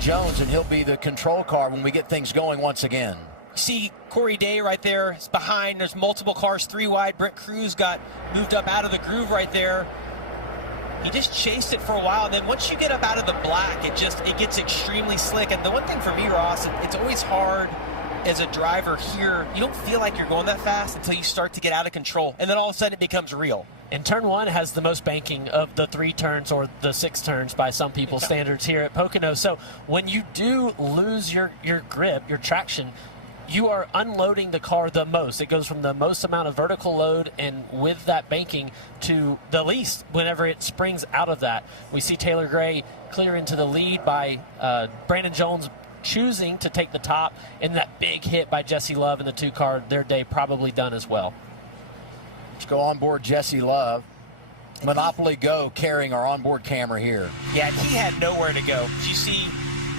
Jones, and he'll be the control car when we get things going once again. See Corey Day right there. It's behind. There's multiple cars, 3 wide. Brent Cruz got moved up out of the groove right there. He just chased it for a while. And then once you get up out of the black, it gets extremely slick. And the one thing for me, Ross, it's always hard as a driver here. You don't feel like you're going that fast until you start to get out of control. And then all of a sudden it becomes real. And turn 1 has the most banking of the 3 turns, or the 6 turns by some people's standards here at Pocono. So when you do lose your grip, your traction, you are unloading the car the most. It goes from the most amount of vertical load and with that banking to the least whenever it springs out of that. We see Taylor Gray clear into the lead by Brandon Jones choosing to take the top, and that big hit by Jesse Love in the 2 car, their day probably done as well. Let's go on board Jesse Love. Monopoly Go carrying our onboard camera here. Yeah, he had nowhere to go. You see,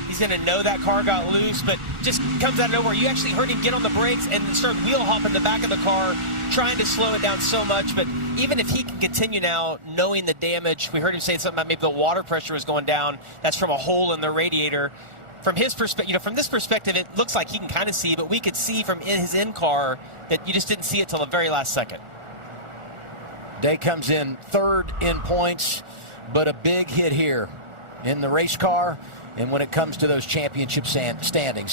he's going to know that car got loose, but just comes out of nowhere. You actually heard him get on the brakes and start wheel hopping the back of the car, trying to slow it down so much. But even if he can continue now, knowing the damage, we heard him saying something about maybe the water pressure was going down. That's from a hole in the radiator. From his perspective, from this perspective, it looks like he can kind of see, but we could see from his in-car that you just didn't see it till the very last second. Day comes in 3rd in points, but a big hit here in the race car and when it comes to those championship standings.